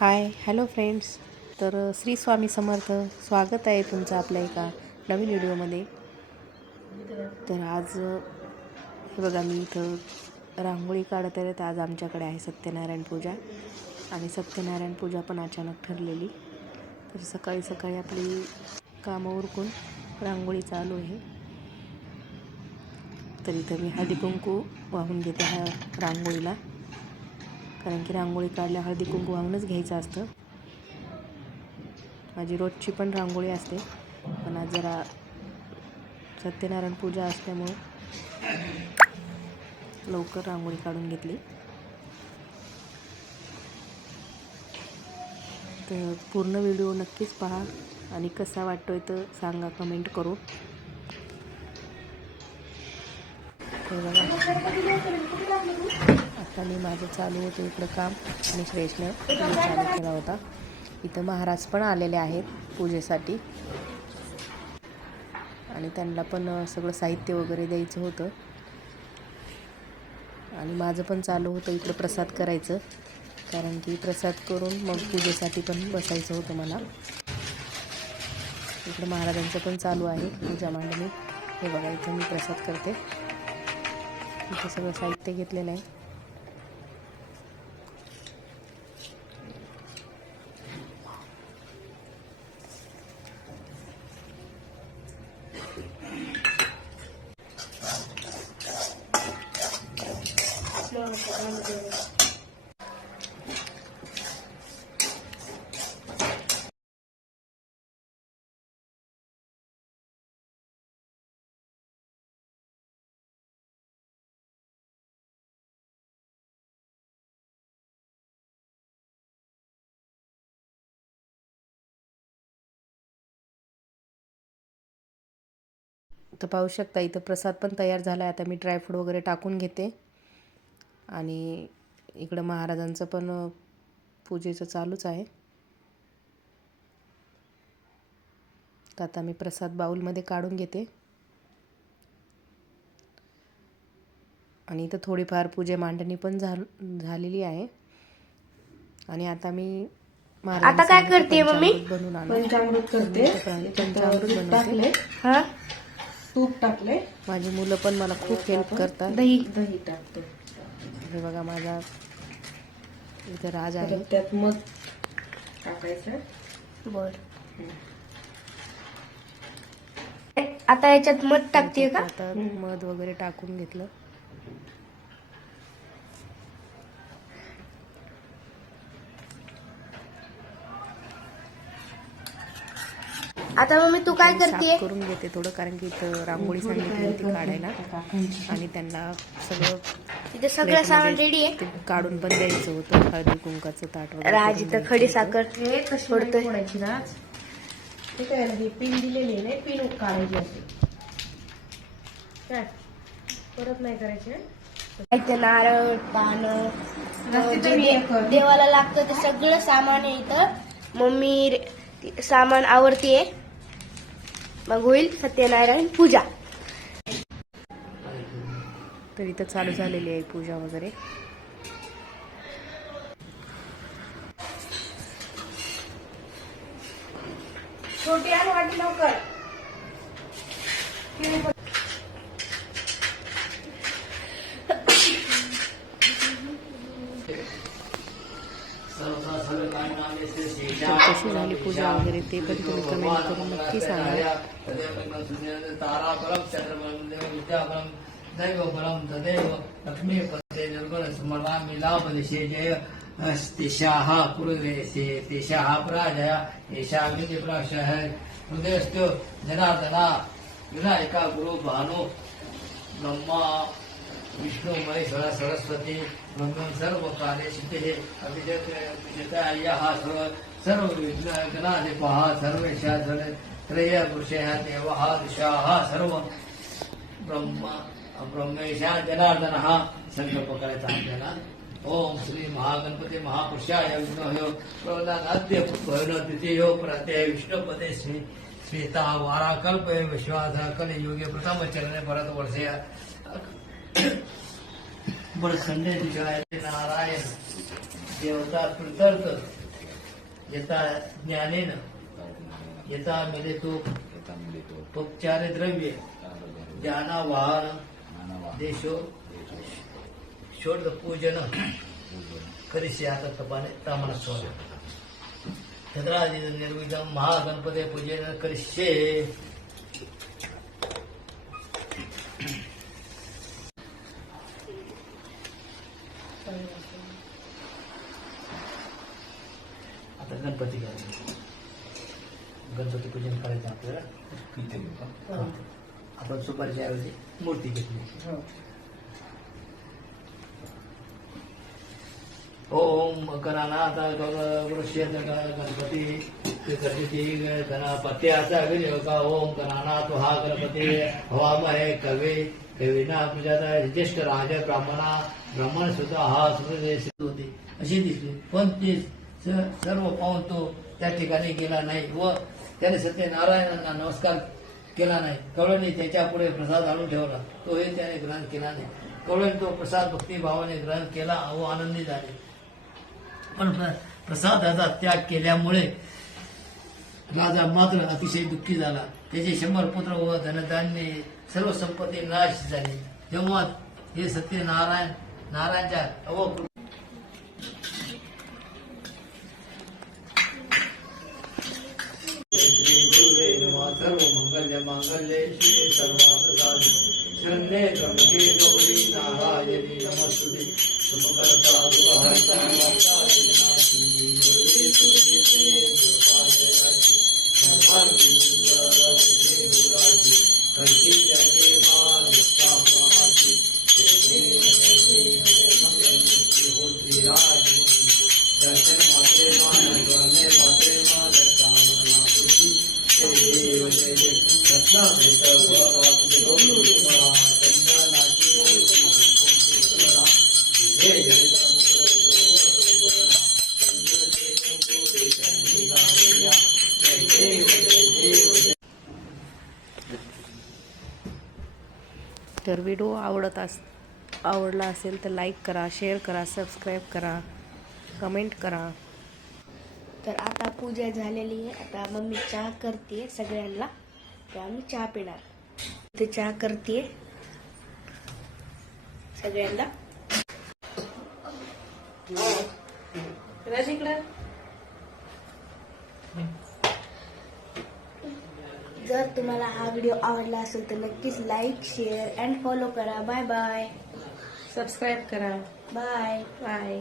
Hi hello friends. तर श्री स्वामी समर्थ स्वागत आहे तुमचं आपल्या एका नवीन व्हिडिओमध्ये. तर आज हे बघा मी इथं रांगोळी काढत आहे. तर आज आमच्याकडे आहे सत्यनारायण पूजा. आणि सत्यनारायण पूजा पण अचानक ठरलेली. तर सकाळी सकाळी आपली कामं उरकून रांगोळी चालू आहे. तर इथं मी हळदी कुंकू वाहून घेते ह्या रांगोळीला. कारण की रांगोळी काढल्या हळदी कुंकू वाहूनच घ्यायचं असतं. माझी रोजची पण रांगोळी असते. पण आज जरा सत्यनारायण पूजा असल्यामुळं लवकर रांगोळी काढून घेतली. तर पूर्ण व्हिडिओ नक्कीच पहा आणि कसा वाटतोय तर सांगा कमेंट करू बघा. आणि माझं चालू होतं इकडं काम आणि श्रेष्ठनं चालू केला होता. इथं महाराज पण आलेले आहेत पूजेसाठी. आणि त्यांना पण सगळं साहित्य वगैरे द्यायचं होतं. आणि माझं पण चालू होतं इकडं प्रसाद करायचं. कारण की प्रसाद करून मग पूजेसाठी पण बसायचं होतं मला. इकडं महाराजांचं पण चालू आहे पूजा मांडणी. हे बघा इथं मी प्रसाद करते. इथं सगळं साहित्य घेतलेलं आहे. तर पाहू शकता इथं प्रसाद पण तयार झाला आहे आता मी ड्रायफ्रूट वगैरे टाकून घेते. आणि इकडं महाराजांचं पण पूजेचं चालूच आहे. तर आता मी प्रसाद बाऊलमध्ये काढून घेते. आणि इथं थोडीफार पूजे मांडणी पण झाल झालेली आहे. आणि आता मी आता काय करते मम्मी? पंचामृत बनवून आणू. पंचामृत करते. तूप टाकले माझी मुलं पण मला खूप हेल्प करतात. दही दही टाकते. हे बघा माझा इथं राज आहे. त्यात मध टाकायचं. बर. आता याच्यात मध टाकते का? आता मध वगैरे टाकून घेतलं. आता मम्मी तू काय करते करून घेते थोडं कारण की इथं रांगोळी सांगितली होती काढायला. आणि त्यांना सगळं तिथे सगळं सामान रेडी आहे. काढून पण द्यायचं होतं हळदी कुंकाचं ताट वगैरे राज इथं खडी. साखर कशी फोडतोय. नाही फोडायची ना ते काय हे पिन दिलेली आहे पिन काढायची असते काय? परत नाही करायचे? नारळ पान. देवाला लागतं ते सगळं सामान आहे इथं. मम्मी सामान आवडतीये मग होईल सत्यनारायण पूजा. तर इथं चालू झालेली आहे पूजा वगैरे. छोटी आणि वाटी लवकर. तर कशी झाली पूजा वगैरे ते पण तुम्ही कमेंट करून नक्की सांगा. पराजय एषा विधिप्राशः हृदयस्तु जनार्दना विनायका गुरु भानु ब्रह्मा विष्णु महेश्वर सरस्वती म्हणून सर्व काले हे अभिजत अभिजतायाः सर्व सर्व विघ्न गणाधिपः सर्वेशा त्रय पुरुषः देवः दिशाः सर्व. ब्रह्मा ब्रह्मेशा जनार्दनः संकल्प करायचा आपल्याला. ओम श्री महागणपती महापुरुषाय विष्णू प्रहलादाद्य पुष्पहन द्वितीय प्रत्यय विष्णुपदे श्री श्वेता वाराकल्प विश्वास कल योग्य प्रथम चरणे भरत वर्षे बरखंडे संडे नारायण देवता कृतर्क येता ज्ञानेन यथा मिलितो उपचार द्रव्य ज्ञाना वाहन देशो शोध पूजन करिष्ये आता तपाने तामन स्वामी. तद्राजी निर्विधम महागणपते पूजन करिष्ये. गणपती करायचे गणपती पूजन करायचं आपल्याला. हा. आपण सुपारीच्या ऐवजी मूर्ती घेतली. ओम गणानाथ वृक्ष गणपती गणपती गणपत्याचा विनियोग। ओम गणानाथ हा गणपती। हवामहे कवी। कवीना तुझ्या ज्येष्ठ राज ब्राह्मणा। ब्राह्मण सुद्धा हा सुदेश होते. अशी दिसली. पण ते स- सर्व पाहून तो त्या ठिकाणी गेला नाही व त्याने सत्यनारायणांना नमस्कार केला नाही. कवळणी त्याच्या पुढे प्रसाद आणून ठेवला. तोही त्याने ग्रहण केला नाही. कवळणी तो प्रसाद भक्तिभावाने ग्रहण केला व आनंदी झाले. पण प्र- प्रसादाचा त्याग केल्यामुळे राजा मात्र अतिशय दुःखी झाला. त्याचे शंभर पुत्र व धनधान्य सर्व संपत्ती नाश झाली. तेव्हा हे सत्यनारायण नारायणच्या अव तर व्हिडिओ आवडत अस आवडला लाईक करा शेअर करा सबस्क्राईब करा. कमेंट करा. तर आता पूजा झालेली आहे. आता मम्मी चहा करते सगळ्यांना. तर आम्ही चहा पिणार. ते चहा करते सगळ्यांना. जर तुम्हाला हा व्हिडिओ आवडला असेल तर नक्कीच लाईक शेअर अँड फॉलो करा. बाय बाय सबस्क्राईब करा. Bye bye